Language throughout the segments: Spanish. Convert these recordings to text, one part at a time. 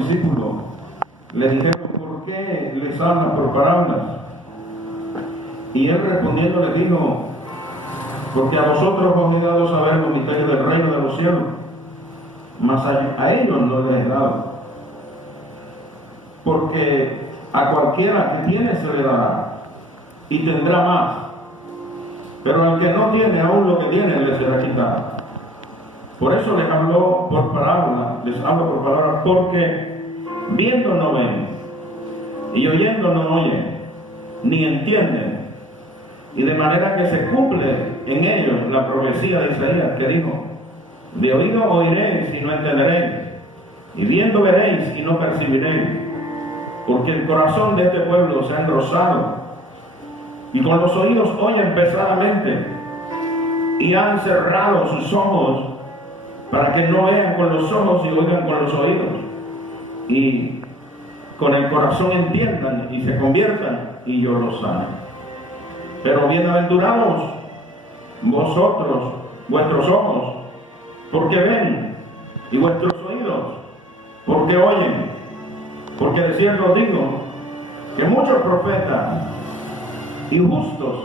discípulos le dijeron: ¿por qué les hablas por parábolas? Y él respondiendo les dijo: porque a vosotros os he dado saber los misterios del reino de los cielos, mas a ellos no les he dado. Porque a cualquiera que tiene se le dará, y tendrá más, pero al que no tiene, aún lo que tiene le será quitado. Por eso les hablo por parábola, porque viendo no ven, y oyendo no oyen, ni entienden, y de manera que se cumple en ellos la profecía de Isaías, que dijo: de oído oiréis y no entenderéis, y viendo veréis y no percibiréis, porque el corazón de este pueblo se ha engrosado, y con los oídos oyen pesadamente, y han cerrado sus ojos, para que no vean con los ojos y oigan con los oídos, y con el corazón entiendan y se conviertan, y yo los sane. Pero bienaventurados vosotros, vuestros ojos, porque ven, y vuestros oídos, porque oyen. Porque de cierto os digo que muchos profetas y justos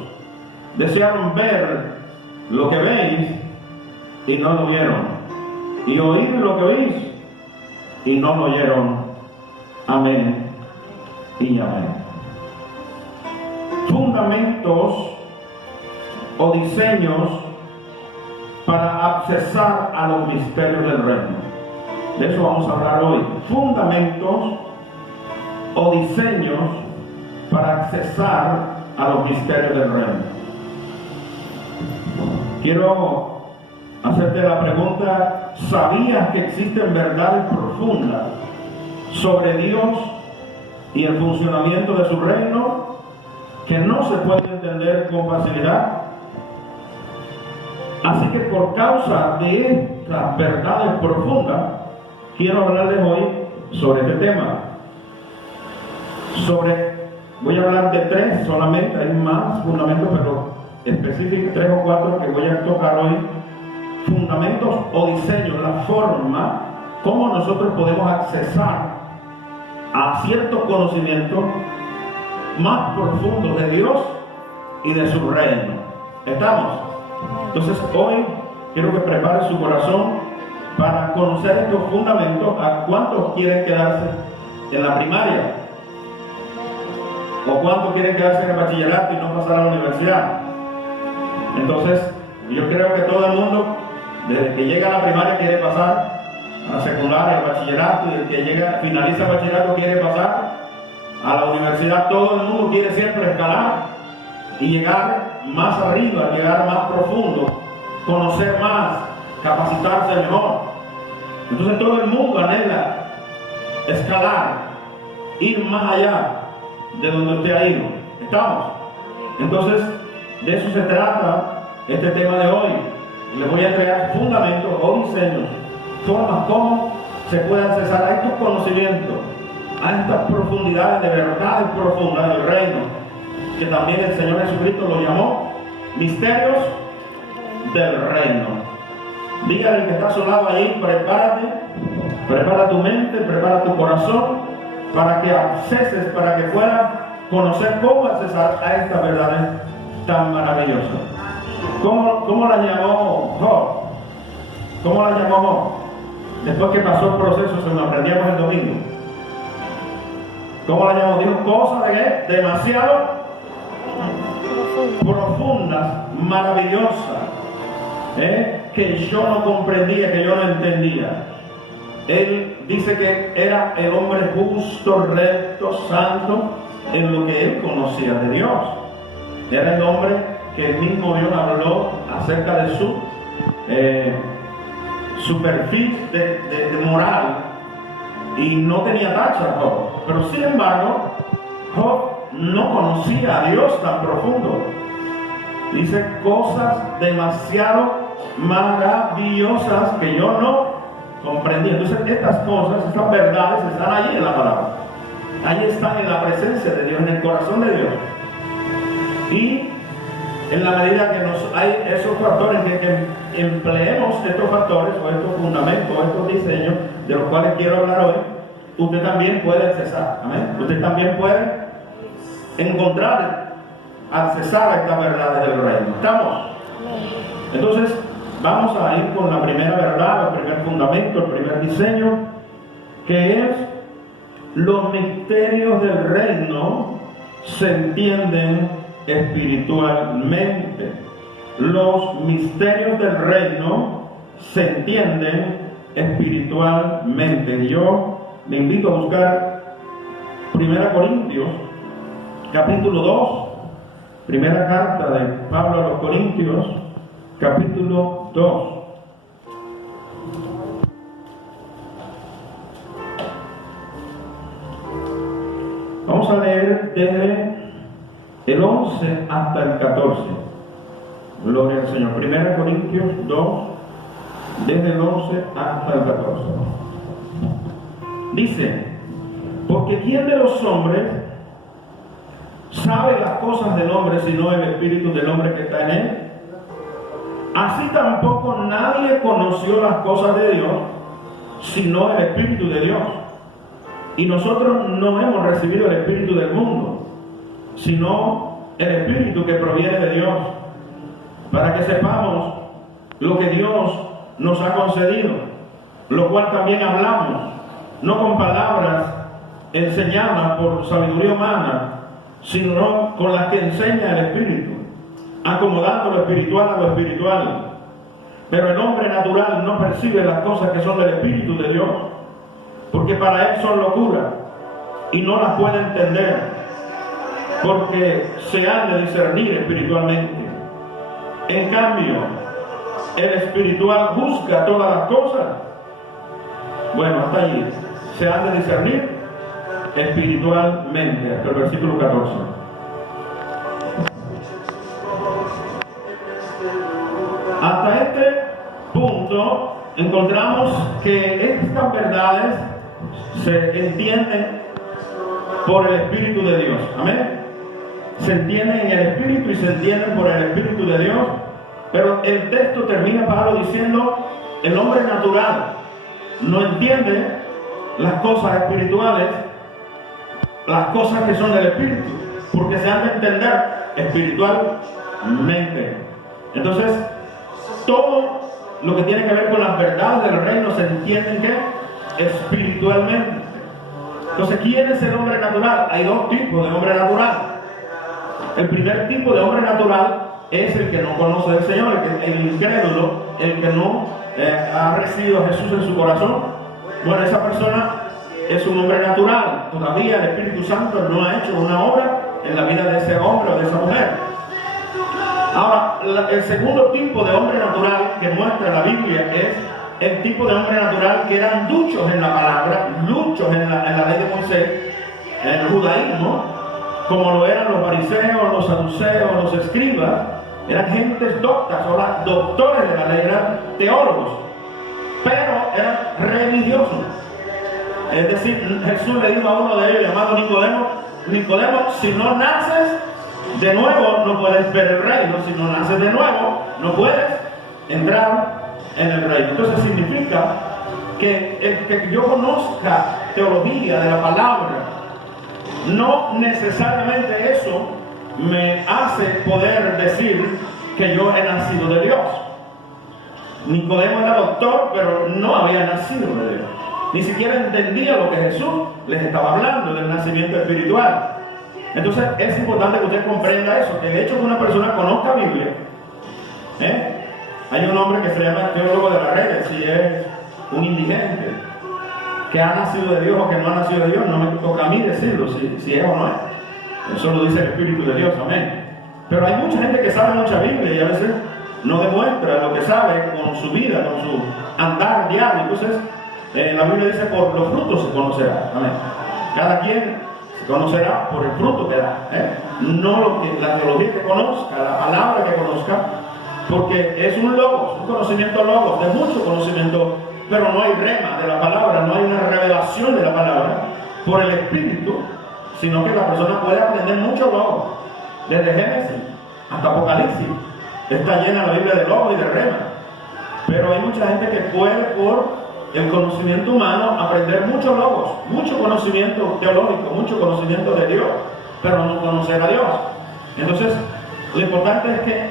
desearon ver lo que veis y no lo vieron, y oír lo que veis y no lo oyeron. Amén y amén. Fundamentos o diseños para accesar a los misterios del reino. De eso vamos a hablar hoy. Fundamentos o diseños para accesar a los misterios del reino. Quiero hacerte la pregunta: ¿sabías que existen verdades profundas sobre Dios y el funcionamiento de su reino que no se pueden entender con facilidad? Así que por causa de estas verdades profundas, quiero hablarles hoy sobre este tema. Voy a hablar de 3 solamente, hay más fundamentos, pero específicos 3 o 4 que voy a tocar hoy. Fundamentos o diseños, la forma como nosotros podemos accesar a ciertos conocimientos más profundos de Dios y de su reino. ¿Estamos? Entonces hoy quiero que prepare su corazón para conocer estos fundamentos. ¿A cuántos quieren quedarse en la primaria? ¿O cuántos quieren quedarse en el bachillerato y no pasar a la universidad? Entonces, yo creo que todo el mundo, desde que llega a la primaria, quiere pasar a la secundaria, al bachillerato, y el que finaliza el bachillerato quiere pasar a la universidad. Todo el mundo quiere siempre escalar y llegar más arriba, llegar más profundo, conocer más, capacitarse mejor. Entonces todo el mundo anhela escalar, ir más allá de donde usted ha ido. ¿Estamos? Entonces, de eso se trata este tema de hoy. Les voy a entregar fundamentos o diseños, formas como se puede accesar a estos conocimientos, a estas profundidades de verdades profundas del reino, que también el Señor Jesucristo lo llamó misterios del reino. Dígale al que está a su lado ahí: prepárate, prepara tu mente, prepara tu corazón, para que acceses, para que puedas conocer cómo accesar a estas verdades tan maravillosas. ¿Cómo la llamó Job? ¿Cómo la llamó Job? Después que pasó el proceso, se lo aprendíamos el domingo. ¿Cómo la llamó? Dijo cosas de qué? Demasiado profundas, maravillosas, que yo no comprendía, que yo no entendía. Él dice que era el hombre justo, recto, santo en lo que él conocía de Dios. Era el hombre que el mismo Dios habló acerca de su perfil de moral, y no tenía tacha Job. Pero sin embargo, Job no conocía a Dios tan profundo. Dice cosas demasiado maravillosas que yo no comprendía. Entonces estas cosas, estas verdades están allí en la palabra. Ahí están en la presencia de Dios, en el corazón de Dios. Y en la medida que hay esos factores, que empleemos estos factores o estos fundamentos o estos diseños de los cuales quiero hablar hoy, usted también puede accesar. Amén. Usted también puede encontrar, accesar a estas verdades del reino. ¿Estamos? Entonces, vamos a ir con la primera verdad, el primer fundamento, el primer diseño, que es: los misterios del reino se entienden espiritualmente. Los misterios del reino se entienden espiritualmente. Yo le invito a buscar 1 Corintios, capítulo 2, primera carta de Pablo a los Corintios, capítulo 2. Vamos a leer desde el 11 hasta el 14. Gloria al Señor. 1 Corintios 2, desde el 11 hasta el 14. Dice: porque ¿quién de los hombres sabe las cosas del hombre sino el espíritu del hombre que está en él? Así tampoco nadie conoció las cosas de Dios sino el espíritu de Dios. Y nosotros no hemos recibido el espíritu del mundo, sino el espíritu que proviene de Dios, para que sepamos lo que Dios nos ha concedido, lo cual también hablamos, no con palabras enseñadas por sabiduría humana, sino con las que enseña el Espíritu, acomodando lo espiritual a lo espiritual. Pero el hombre natural no percibe las cosas que son del Espíritu de Dios, porque para él son locura y no las puede entender, porque se han de discernir espiritualmente. En cambio, el espiritual juzga todas las cosas. Bueno, hasta allí. Se han de discernir espiritualmente, hasta el versículo 14. Hasta este punto encontramos que estas verdades se entienden por el Espíritu de Dios. Amén. Se entienden en el Espíritu y se entienden por el Espíritu de Dios. Pero el texto termina Pablo diciendo: el hombre natural no entiende las cosas espirituales, las cosas que son del Espíritu, porque se han de entender espiritualmente. Entonces, todo lo que tiene que ver con las verdades del reino se entiende ¿qué? Espiritualmente. Entonces, ¿quién es el hombre natural? Hay dos tipos de hombre natural. El primer tipo de hombre natural es el que no conoce al Señor, el incrédulo, el que no ha recibido a Jesús en su corazón. Bueno, esa persona es un hombre natural. Todavía el Espíritu Santo no ha hecho una obra en la vida de ese hombre o de esa mujer. Ahora, el segundo tipo de hombre natural que muestra la Biblia es el tipo de hombre natural que eran duchos en la palabra, duchos en la ley de Moisés, en el judaísmo, como lo eran los fariseos, los saduceos, los escribas. Eran gentes doctas, o los doctores de la ley, eran teólogos, pero eran religiosos. Es decir, Jesús le dijo a uno de ellos, llamado Nicodemo: Nicodemo, si no naces de nuevo, no puedes ver el reino. Si no naces de nuevo, no puedes entrar en el reino. Entonces significa que el que yo conozca teología de la palabra, no necesariamente eso me hace poder decir que yo he nacido de Dios. Nicodemo era doctor, pero no había nacido de Dios. Ni siquiera entendía lo que Jesús les estaba hablando del nacimiento espiritual. Entonces es importante que usted comprenda eso, que de hecho que una persona conozca Biblia. Hay un hombre que se llama teólogo de las redes, si es un indigente, que ha nacido de Dios o que no ha nacido de Dios, no me toca a mí decirlo, si es o no es. Eso lo dice el Espíritu de Dios, amén. Pero hay mucha gente que sabe mucha Biblia y a veces no demuestra lo que sabe con su vida, con su andar diario. Entonces, la Biblia dice: por los frutos se conocerá, amén. Cada quien se conocerá por el fruto que da, no lo que, la teología que conozca, la palabra que conozca, porque es un logos, un conocimiento logos, de mucho conocimiento, pero no hay rema de la palabra, no hay una revelación de la palabra por el Espíritu, sino que la persona puede aprender mucho logos, desde Génesis hasta Apocalipsis. Está llena la Biblia de logos y de rema, pero hay mucha gente que puede por el conocimiento humano, aprender muchos logos, mucho conocimiento teológico, mucho conocimiento de Dios, pero no conocer a Dios. Entonces, lo importante es que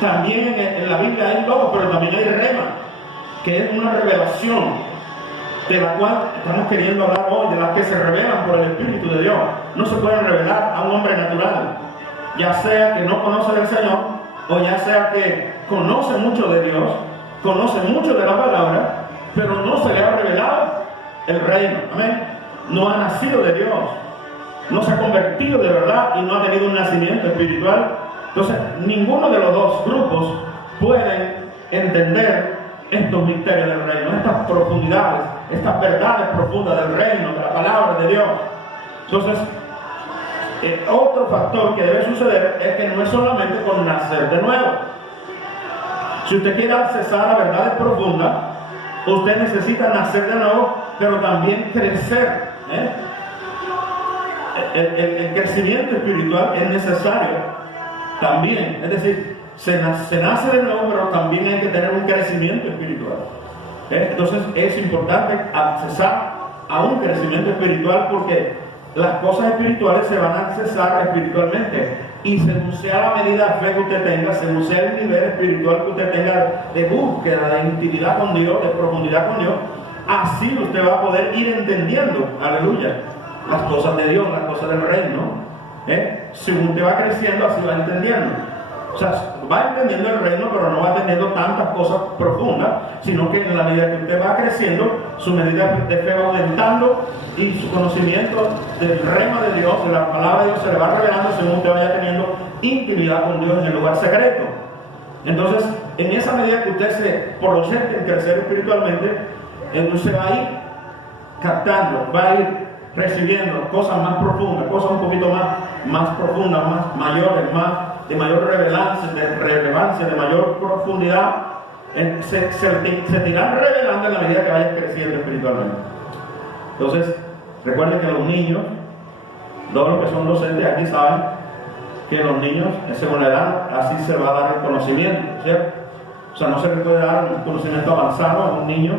también en la Biblia hay logos, pero también hay rema, que es una revelación de la cual estamos queriendo hablar hoy, de las que se revelan por el Espíritu de Dios. No se pueden revelar a un hombre natural, ya sea que no conoce del Señor, o ya sea que conoce mucho de Dios, conoce mucho de la palabra, pero no se le ha revelado el reino. Amén. No ha nacido de Dios, no se ha convertido de verdad y no ha tenido un nacimiento espiritual. Entonces, ninguno de los dos grupos pueden entender estos misterios del reino, estas profundidades, estas verdades profundas del reino, de la palabra de Dios. Entonces, otro factor que debe suceder es que no es solamente con nacer de nuevo. Si usted quiere accesar a verdades profundas, usted necesita nacer de nuevo, pero también crecer. El crecimiento espiritual es necesario también. Es decir, se nace de nuevo, pero también hay que tener un crecimiento espiritual. Entonces es importante accesar a un crecimiento espiritual, porque las cosas espirituales se van a accesar espiritualmente, y según sea la medida de fe que usted tenga, según sea el nivel espiritual que usted tenga de búsqueda, de intimidad con Dios, de profundidad con Dios, así usted va a poder ir entendiendo, aleluya, las cosas de Dios, las cosas del reino. Según usted va creciendo, así va entendiendo. O sea, va entendiendo el reino, pero no va teniendo tantas cosas profundas, sino que en la medida que usted va creciendo, su medida de fe va aumentando, y su conocimiento del rema de Dios, de la palabra de Dios, se le va revelando según usted vaya teniendo intimidad con Dios en el lugar secreto. Entonces, en esa medida que usted se proyecte en crecer espiritualmente, entonces va a ir captando, va a ir recibiendo cosas más profundas, cosas un poquito más profundas, más mayores, de mayor relevancia, de mayor profundidad, se te irán revelando en la medida que vayas creciendo espiritualmente. Entonces, recuerden que los niños, todos los que son docentes aquí saben que los niños, según la edad, así se va a dar el conocimiento, ¿cierto? O sea, no se le puede dar un conocimiento avanzado a un niño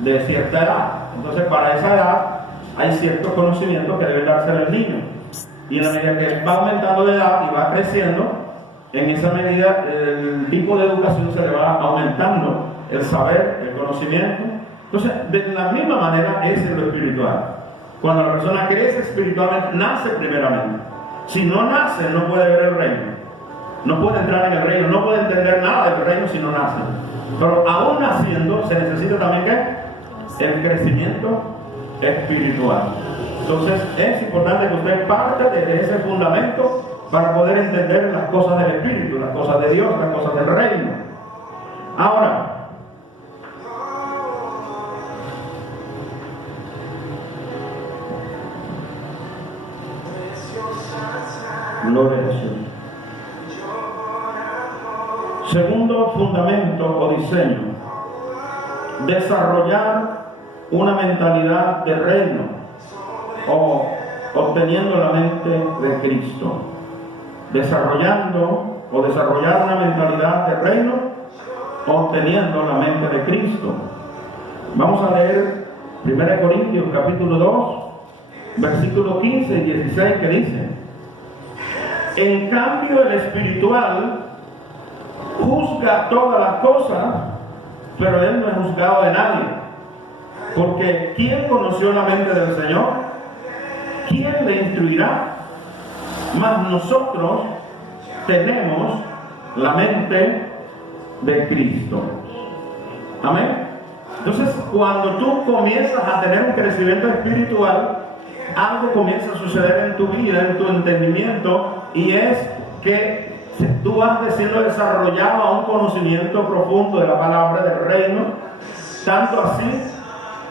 de cierta edad. Entonces, para esa edad hay ciertos conocimientos que debe darse al niño. Y en la medida que va aumentando de edad y va creciendo, en esa medida el tipo de educación se le va aumentando, el saber, el conocimiento. Entonces, de la misma manera es en lo espiritual. Cuando la persona crece espiritualmente, nace primeramente. Si no nace, no puede ver el reino, no puede entrar en el reino, no puede entender nada del reino si no nace. Pero aún naciendo, se necesita también ¿qué? El crecimiento espiritual. Entonces, es importante que usted parte de ese fundamento para poder entender las cosas del Espíritu, las cosas de Dios, las cosas del reino. Ahora, gloria a Jesús. Segundo fundamento o diseño: desarrollar una mentalidad de reino, o obteniendo la mente de Cristo. Desarrollar una mentalidad de reino, obteniendo la mente de Cristo. Vamos a leer 1 Corintios capítulo 2, versículos 15 y 16, que dice: en cambio el espiritual juzga todas las cosas, pero él no es juzgado de nadie. Porque ¿quién conoció la mente del Señor? ¿Quién le instruirá? Mas nosotros tenemos la mente de Cristo. Amén. Entonces, cuando tú comienzas a tener un crecimiento espiritual, algo comienza a suceder en tu vida, en tu entendimiento, y es que tú vas siendo desarrollado a un conocimiento profundo de la palabra del reino, tanto así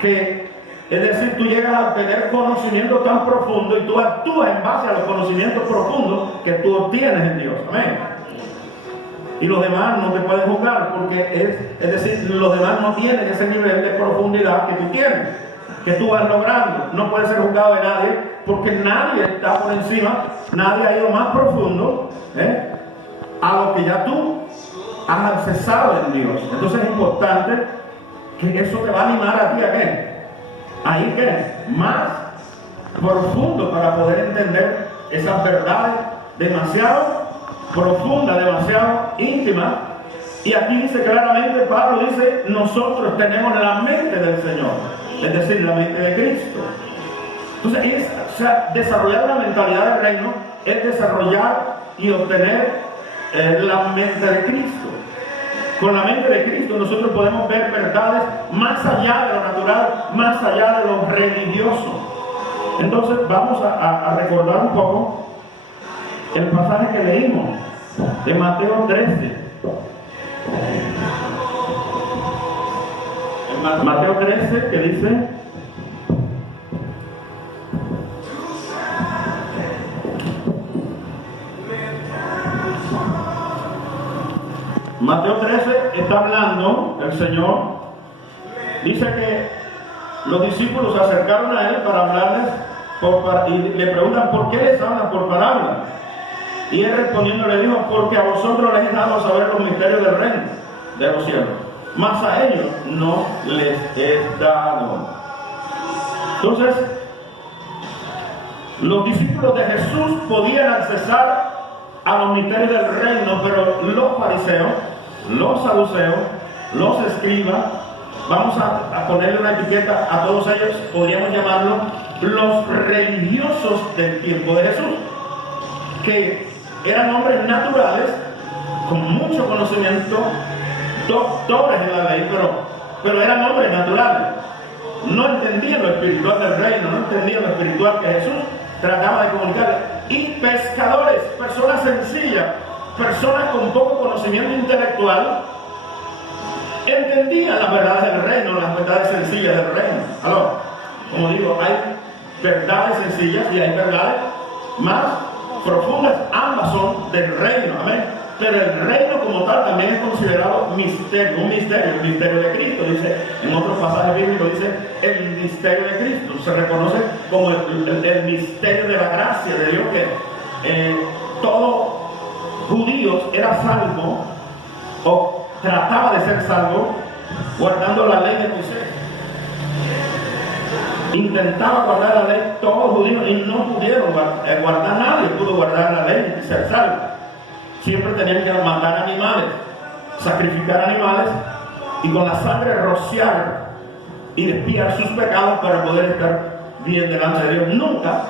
que, es decir, tú llegas a tener conocimiento tan profundo y tú actúas en base a los conocimientos profundos que tú obtienes en Dios. Amén. Y los demás no te pueden juzgar, porque es decir, los demás no tienen ese nivel de profundidad que tú tienes, que tú vas logrando. No puedes ser juzgado de nadie, porque nadie está por encima, nadie ha ido más profundo a lo que ya tú has accesado en Dios. Entonces es importante que eso te va a animar a ti a qué, a ir qué, más profundo para poder entender esas verdades demasiado profundas, demasiado íntimas. Y aquí dice claramente, Pablo dice, nosotros tenemos la mente del Señor, es decir, la mente de Cristo. Entonces, desarrollar la mentalidad del reino es desarrollar y obtener la mente de Cristo. Con la mente de Cristo nosotros podemos ver verdades más allá de lo natural, más allá de lo religioso. Entonces vamos a recordar un poco el pasaje que leímos de Mateo 13. Mateo 13, que dice: Mateo 13 está hablando, el Señor dice que los discípulos se acercaron a Él para hablarles y le preguntan: ¿por qué les hablan por parábola? Y Él respondiendo le dijo: porque a vosotros les he dado a saber los misterios del reino de los cielos, mas a ellos no les he dado. Entonces, los discípulos de Jesús podían accesar a los misterios del reino, pero los fariseos, los saduceos, los escribas, vamos a ponerle una etiqueta a todos ellos, podríamos llamarlos los religiosos del tiempo de Jesús, que eran hombres naturales, con mucho conocimiento, doctores en la ley, pero eran hombres naturales. No entendían lo espiritual del reino, no entendían lo espiritual que Jesús trataba de comunicar. Y pescadores, personas sencillas, personas con poco conocimiento intelectual, entendían las verdades del reino, las verdades sencillas del reino. Ahora, como digo, hay verdades sencillas y hay verdades más profundas, ambas son del reino, amén. Pero el reino como tal también es considerado misterio, un misterio de Cristo. Dice, en otros pasajes bíblicos dice, el misterio de Cristo. Se reconoce como el misterio de la gracia de Dios, que todo judío era salvo o trataba de ser salvo guardando la ley de Moisés. Intentaba guardar la ley todos judíos y no pudieron guardar, nadie pudo guardar la ley y ser salvo. Siempre tenían que matar animales, sacrificar animales y con la sangre rociar y expiar sus pecados para poder estar bien delante de Dios. Nunca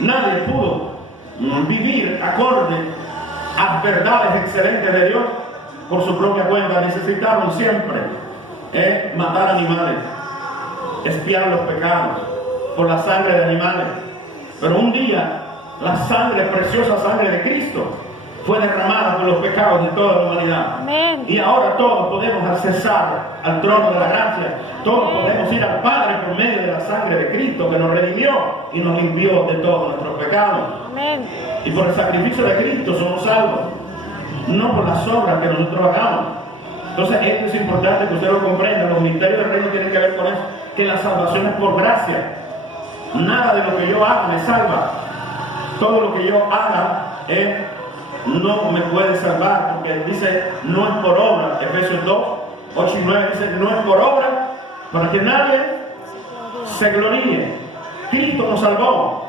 nadie pudo vivir acorde a verdades excelentes de Dios por su propia cuenta. Necesitaron siempre matar animales, expiar los pecados por la sangre de animales. Pero un día la sangre, preciosa sangre de Cristo, fue derramada por los pecados de toda la humanidad. Amén. Y ahora todos podemos accesar al trono de la gracia. Todos podemos ir al Padre por medio de la sangre de Cristo, que nos redimió y nos limpió de todos nuestros pecados. Amén. Y por el sacrificio de Cristo somos salvos, no por las obras que nosotros hagamos. Entonces esto es importante que usted lo comprenda. Los misterios del reino tienen que ver con eso, que la salvación es por gracia. Nada de lo que yo haga me salva. Todo lo que yo haga no me puede salvar, porque dice no es por obra. Efesios 2, 8 y 9 dice no es por obra, para que nadie se gloríe. Cristo nos salvó,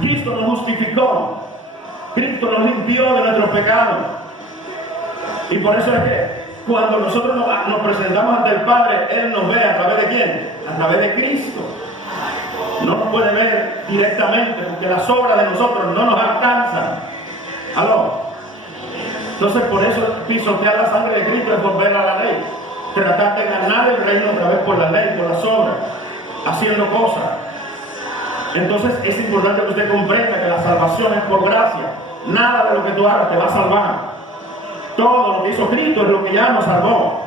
Cristo nos justificó, Cristo nos limpió de nuestros pecados. Y por eso es que cuando nosotros nos presentamos ante el Padre, Él nos ve a través de ¿quién? A través de Cristo. No nos puede ver directamente porque las obras de nosotros no nos alcanzan. ¿Aló? Entonces por eso pisotear la sangre de Cristo es volver a la ley, tratar de ganar el reino otra vez por la ley, por las obras, haciendo cosas. Entonces es importante que usted comprenda que la salvación es por gracia. Nada de lo que tú hagas te va a salvar. Todo lo que hizo Cristo es lo que ya nos salvó.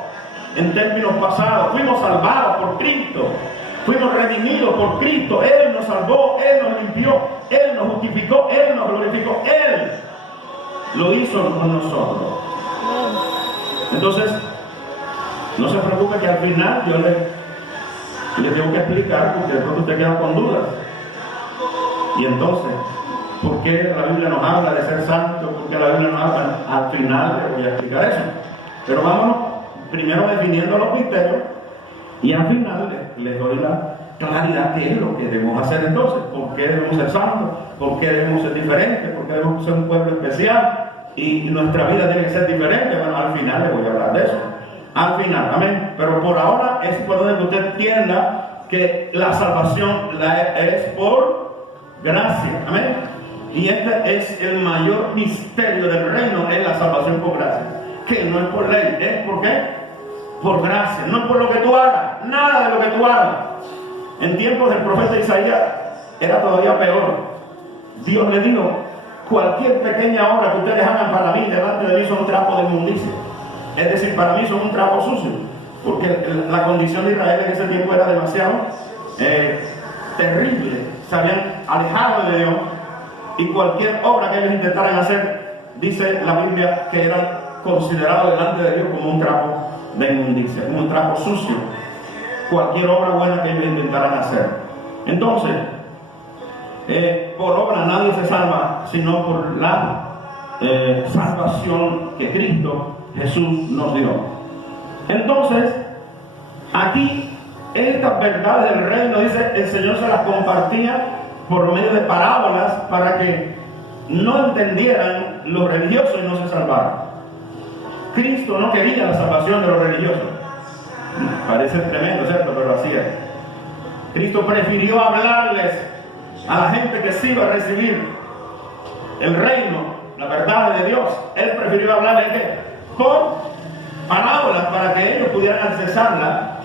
En términos pasados, fuimos salvados por Cristo, fuimos redimidos por Cristo. Él nos salvó, Él nos limpió, Él nos justificó, Él nos glorificó, Él lo hizo con nosotros. Entonces, no se preocupe que al final yo le tengo que explicar, porque de pronto usted queda con dudas. Y entonces, ¿por qué la Biblia nos habla de ser santos? ¿Por qué la Biblia nos habla? Al final le voy a explicar eso. Pero vámonos primero definiendo los misterios Y al final les doy la claridad que es lo que debemos hacer entonces, por qué debemos ser santos, por qué debemos ser diferentes, por qué debemos ser un pueblo especial y nuestra vida tiene que ser diferente. Bueno, al final les voy a hablar de eso. Al final, amén. Pero por ahora es importante que usted entienda que la salvación es por gracia, amén. Y este es el mayor misterio del reino, es la salvación por gracia. Que no es por ley, ¿es por qué? Por gracia, no es por lo que tú hagas, nada de lo que tú hagas. En tiempos del profeta Isaías era todavía peor. Dios le dijo: cualquier pequeña obra que ustedes hagan para mí, delante de mí, son un trapo de inmundicia. Es decir, para mí son un trapo sucio, porque la condición de Israel en ese tiempo era demasiado terrible. Se habían alejado de Dios, y cualquier obra que ellos intentaran hacer, dice la Biblia, que era considerado delante de Dios como un trapo de inmundicia, como un trapo sucio. Cualquier obra buena que ellos intentaran hacer. Entonces, por obra nadie se salva, sino por la salvación que Cristo Jesús nos dio. Entonces, aquí estas verdades del reino, dice, el Señor se las compartía por medio de parábolas para que no entendieran los religiosos y no se salvaran. Cristo no quería la salvación de los religiosos. Parece tremendo, ¿cierto? Pero así es. Cristo prefirió hablarles a la gente que sí iba a recibir el reino, la verdad de Dios. Él prefirió hablarles por parábolas para que ellos pudieran accesarla.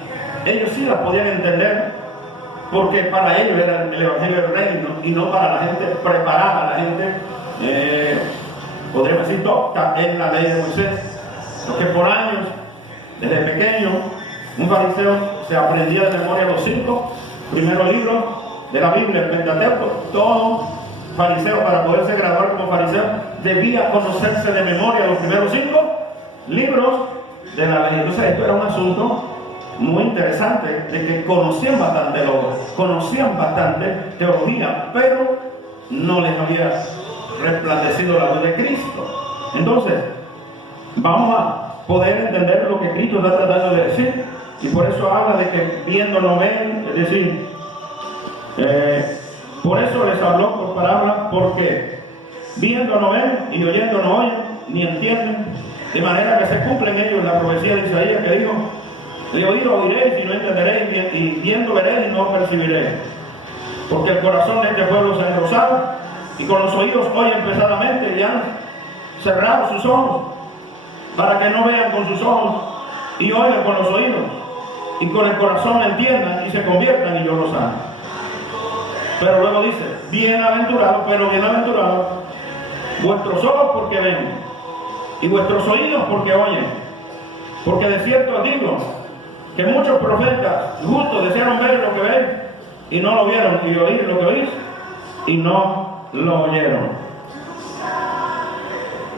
Ellos sí las podían entender, porque para ellos era el evangelio del reino y no para la gente preparada, la gente, podríamos decir, docta en la ley de Moisés. Porque por años, desde pequeño, un fariseo se aprendía de memoria los 5 primeros libros de la Biblia, el Pentateuco. Todo fariseo, para poderse graduar como fariseo, debía conocerse de memoria los primeros 5 libros de la ley. Entonces esto era un asunto muy interesante, de que conocían bastante teología, pero no les había resplandecido la luz de Cristo. Entonces, vamos a poder entender lo que Cristo está tratando de decir, y por eso habla de que viendo no ven, es decir, por eso les habló por parábolas, porque viendo no ven y oyendo no oyen ni entienden, de manera que se cumple en ellos la profecía de Isaías, que dijo: de oír oiréis y no entenderéis, y viendo veréis y no percibiréis, porque el corazón de este pueblo se ha engrosado, y con los oídos oyen pesadamente y han cerrado sus ojos, para que no vean con sus ojos y oigan con los oídos, y con el corazón entiendan y se conviertan y yo los sane. Pero luego dice: bienaventurados, pero bienaventurados vuestros ojos porque ven, y vuestros oídos porque oyen, porque de cierto os digo que muchos profetas justos desearon ver lo que ven y no lo vieron, y oír lo que oís y no lo oyeron.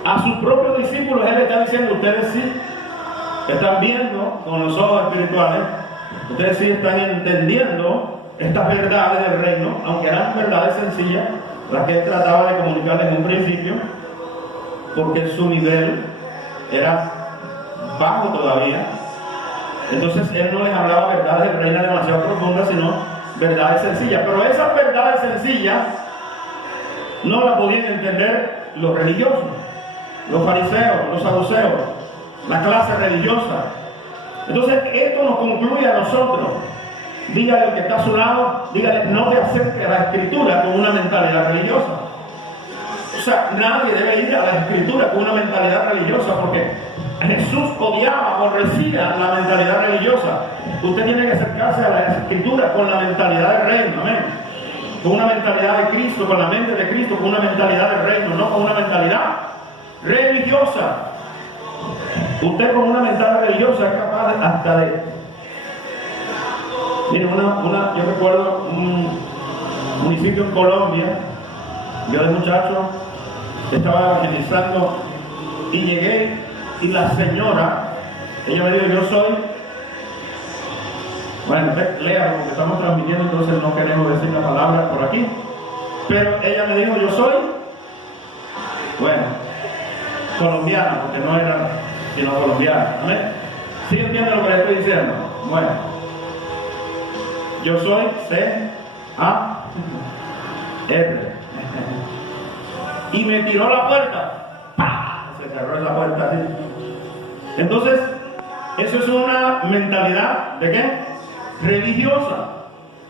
A sus propios discípulos él está diciendo: ustedes sí están viendo con los ojos espirituales, ustedes sí están entendiendo estas verdades del reino, aunque eran verdades sencillas, las que él trataba de comunicar en un principio, porque su nivel era bajo todavía. Entonces él no les hablaba verdades del reino demasiado profundas, sino verdades sencillas. Pero esas verdades sencillas no las podían entender los religiosos, los fariseos, los saduceos, la clase religiosa. Entonces esto nos concluye a nosotros. Dígale al que está a su lado, dígale: no te acerques a la escritura con una mentalidad religiosa. O sea, nadie debe ir a la escritura con una mentalidad religiosa, porque Jesús odiaba, aborrecía la mentalidad religiosa. Usted tiene que acercarse a la escritura con la mentalidad del reino, amén. Con una mentalidad de Cristo, con la mente de Cristo, con una mentalidad del reino, no con una mentalidad religiosa. Usted con una mentalidad religiosa es capaz hasta de... Mire, yo recuerdo un municipio en Colombia, yo de muchacho estaba evangelizando y llegué, y la señora, ella me dijo: yo soy... Bueno, lea, porque estamos transmitiendo, entonces no queremos decir la palabra por aquí, pero ella me dijo: yo soy, bueno, colombiana, porque no era sino colombiana. ¿Amén? ¿Sí entienden lo que le estoy diciendo? Bueno, Yo soy C-A-R. Y me tiró la puerta. ¡Pah! Se cerró esa puerta así. Entonces, eso es una mentalidad ¿de qué? Religiosa.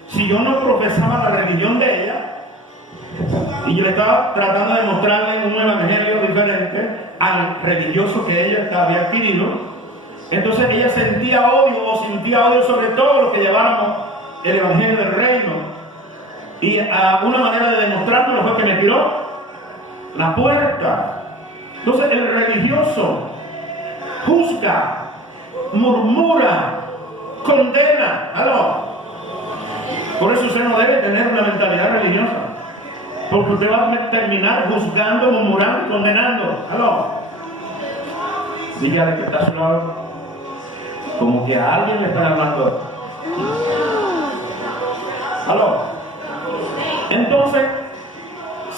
Si yo no profesaba la religión de ella y yo le estaba tratando de mostrarle un evangelio diferente al religioso que ella había adquirido, entonces ella sentía odio sobre todo los que lleváramos el evangelio del reino. Y una manera de demostrarlo fue que me tiró la puerta. Entonces el religioso juzga, murmura, condena. ¿Aló? Por eso usted no debe tener una mentalidad religiosa, porque usted va a terminar juzgando, murmurando y condenando. ¿Aló? Dígale que está a su lado, como que a alguien le están hablando. ¿Aló? Entonces,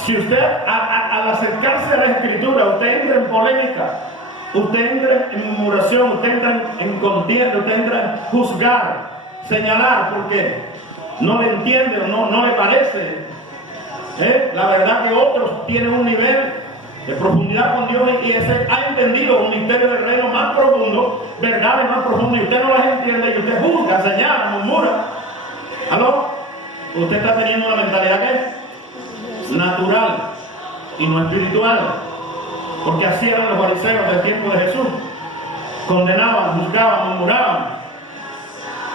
si usted al acercarse a la Escritura, usted entra en polémica, usted entra en murmuración, usted entra en contienda, usted entra en juzgar, señalar, porque no le entiende o no le parece. La verdad que otros tienen un nivel de profundidad con Dios y ese ha entendido un misterio del reino más profundo, verdades más profundas, y usted no las entiende y usted juzga, señala, murmura. ¿Aló? Usted está teniendo una mentalidad ¿qué? Natural y no espiritual, porque así eran los fariseos del tiempo de Jesús. Condenaban, juzgaban, murmuraban,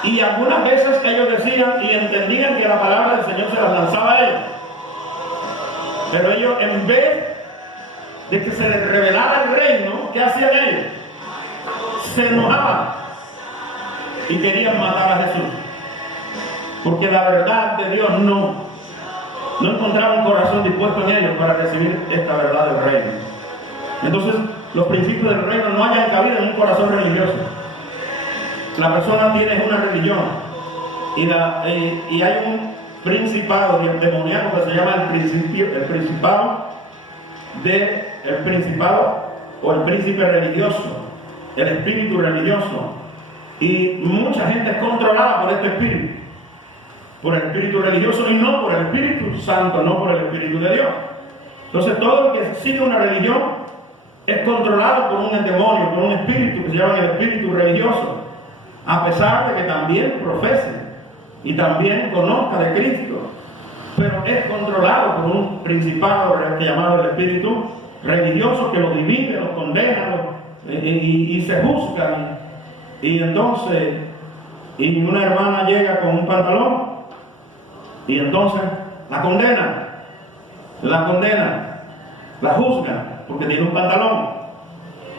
y algunas veces ellos decían y entendían que la palabra del Señor se las lanzaba a ellos, pero ellos, en vez de que se les revelara el reino, ¿qué hacían ellos? Se enojaban y querían matar a Jesús, porque la verdad de Dios no encontraba un corazón dispuesto en ellos para recibir esta verdad del reino. Entonces, los principios del reino no hayan cabida en un corazón religioso. La persona tiene una religión y hay un principado demoníaco que se llama el principado o el príncipe religioso, el espíritu religioso. Y mucha gente es controlada por este espíritu, por el espíritu religioso y no por el Espíritu Santo, no por el Espíritu de Dios. Entonces todo lo que sigue una religión es controlado por un demonio, por un espíritu que se llama el espíritu religioso, a pesar de que también profese y también conozca de Cristo, pero es controlado por un principado llamado el espíritu religioso, que lo divide, lo condena, y se juzgan. Y entonces, y una hermana llega con un pantalón y entonces la condena, la juzgan porque tiene un pantalón,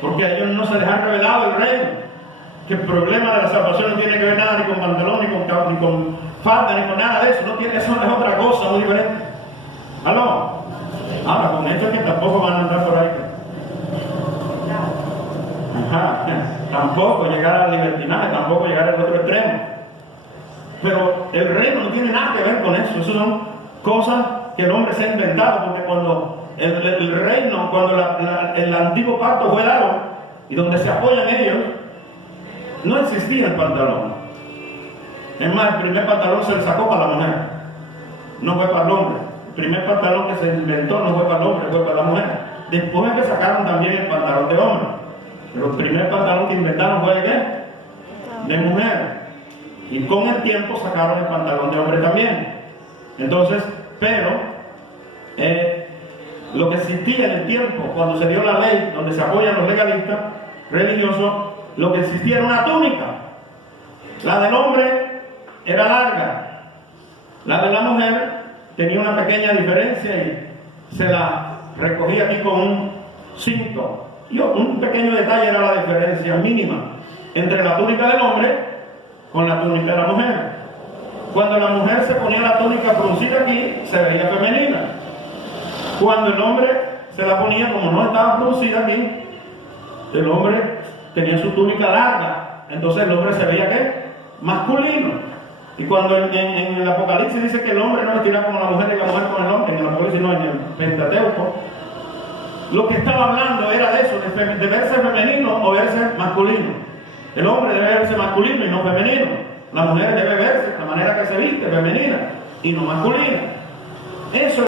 porque a ellos no se les ha revelado el reino, que el problema de la salvación no tiene que ver nada ni con pantalón, ni con falda, ni con nada de eso. No tiene, eso es otra cosa muy diferente. ¿Aló? Ahora, con esto es que tampoco van a andar por ahí. Ajá. Tampoco llegar al libertinaje, tampoco llegar al otro extremo. Pero el reino no tiene nada que ver con eso. Eso son cosas que el hombre se ha inventado, porque cuando el reino, cuando el antiguo pacto fue dado, y donde se apoyan ellos, no existía el pantalón. Es más, el primer pantalón se le sacó para la mujer, no fue para el hombre. El primer pantalón que se inventó no fue para el hombre, fue para la mujer. Después que sacaron también el pantalón de hombre, pero el primer pantalón que inventaron fue de ¿qué? De mujer. Y con el tiempo sacaron el pantalón de hombre también. Entonces, pero lo que existía en el tiempo, cuando se dio la ley, donde se apoyan los legalistas religiosos, lo que existía era una túnica. La del hombre era larga, la de la mujer tenía una pequeña diferencia y se la recogía aquí con un cinto. Y un pequeño detalle era la diferencia mínima entre la túnica del hombre con la túnica de la mujer. Cuando la mujer se ponía la túnica fruncida aquí, se veía femenina. Cuando el hombre se la ponía, como no estaba fruncida aquí, el hombre tenía su túnica larga, entonces el hombre se veía ¿qué? Masculino. Y cuando en el Apocalipsis dice que el hombre no vestirá como la mujer y la mujer con el hombre, en el Apocalipsis no, en el Pentateuco, lo que estaba hablando era de eso, de verse femenino o verse masculino. El hombre debe verse masculino y no femenino. La mujer debe verse de la manera que se viste, femenina y no masculina. Eso